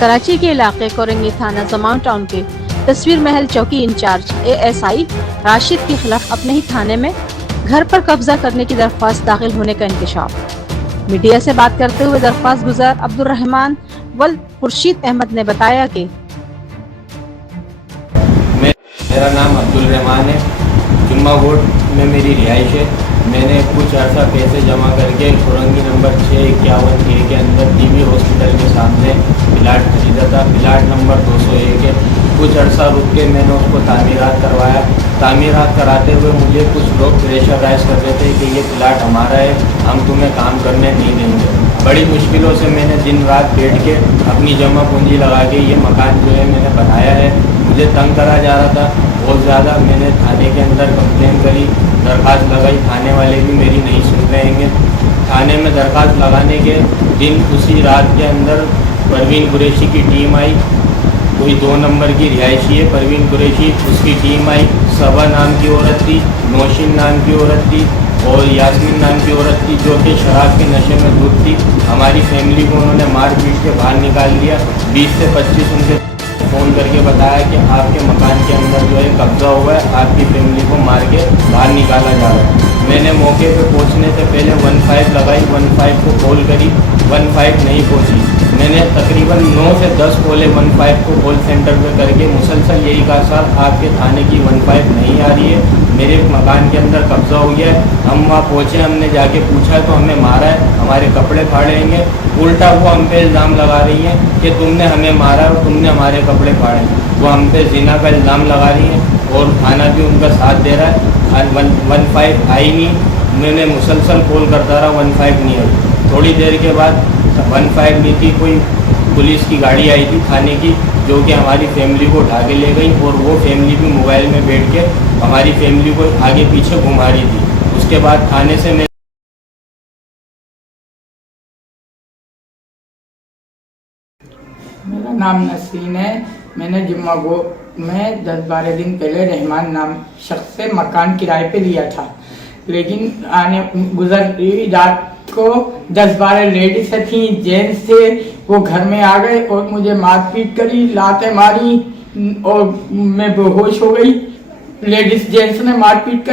कराची के इलाके कोरंगी थाना जमाउन टाउन के तस्वीर महल चौकी इंचार्ज ASI राशिद के खिलाफ अपने ही थाने में घर पर कब्जा करने की दरख्वास्त दाखिल होने का इंकशाफ। मीडिया से बात करते हुए दरख्वास्त गुजार अब्दुल रहमान वल खुर्शीद अहमद ने बताया कि मेरा नाम अब्दुल रहमान है। जुम्मा कोट में मेरी रिहाइश है। मैंने कुछ अर्सा पैसे जमा करके कोरंगी नंबर 651A के अंदर टीबी हॉस्पिटल के सामने प्लाट खरीदा था। प्लाट नंबर 201 है। कुछ अर्सा रुक के मैंने उसको तामीरात करवाया। तामीरात कराते हुए मुझे कुछ लोग प्रेशराइज कर रहे थे कि ये प्लाट हमारा है, हम तुम्हें काम करने नहीं देंगे। बड़ी मुश्किलों से मैंने दिन रात बैठ के अपनी जमा पूंजी लगा के ये मकान जो है मैंने बनाया है। मुझे तंग करा जा रहा था बहुत ज़्यादा। मैंने थाने के अंदर कंप्लेन करी, दरख्वास्त लगाई। थाने वाले भी मेरी नहीं सुन रहे हैं। थाने में दरख्वास्त लगाने के दिन उसी रात के अंदर परवीन कुरैशी की टीम आई। कोई 2 नंबर की रिहायशी है परवीन कुरैशी, उसकी टीम आई। सबा नाम की औरत थी, नौशीन नाम की औरत थी और यास्मीन नाम की औरत थी जो कि शराब के नशे में धुत थी। हमारी फैमिली को उन्होंने मार पीट के बाहर निकाल दिया। 20 से 25 उनके फ़ोन करके बताया कि आपके मकान के अंदर जो है कब्जा हुआ है, आपकी फैमिली को मार के बाहर निकाला जा रहा है। मैंने मौके पे पहुंचने से पहले 15 लगाई, 15 को कॉल करी, 15 नहीं पहुंची। मैंने तकरीबन 9 से 10 कॉलें 15 को कॉल सेंटर पे करके मुसलसल यही कहा, सर आपके थाने की 15 नहीं आ रही है, मेरे मकान के अंदर कब्जा हो गया है। हम वहाँ पहुँचे, हमने जाके पूछा तो हमें मारा है, हमारे कपड़े फाड़ेंगे। उल्टा वो हम पे इल्ज़ाम लगा रही हैं कि तुमने हमें मारा और तुमने हमारे कपड़े फाड़े। वो हम पे जिना का इल्ज़ाम लगा रही हैं और थाना भी उनका साथ दे रहा है। 15 आई नहीं, मैंने मुसलसल कॉल करता रहा, 15 नहीं आई। थोड़ी देर के बाद 15 नहीं थी, कोई पुलिस की गाड़ी आई थी थाने की जो कि हमारी फैमिली को उठा के ले गई और वो फैमिली भी मोबाइल में बैठ के हमारी फैमिली को आगे पीछे घुमा रही थी। उसके बाद थाने से मैं मेरा नाम नसीन है। मैंने जुम्मा को में 10-12 दिन पहले रहमान नाम शख्स से मकान किराए पे लिया था, लेकिन आने गुजरी रात को 10-12 लेडीज थी, जेंट्स थे, वो घर में आ गए और मुझे मारपीट करी, लातें मारी और मैं बेहोश हो गई। लेडीज जेंट्स ने मारपीट करी।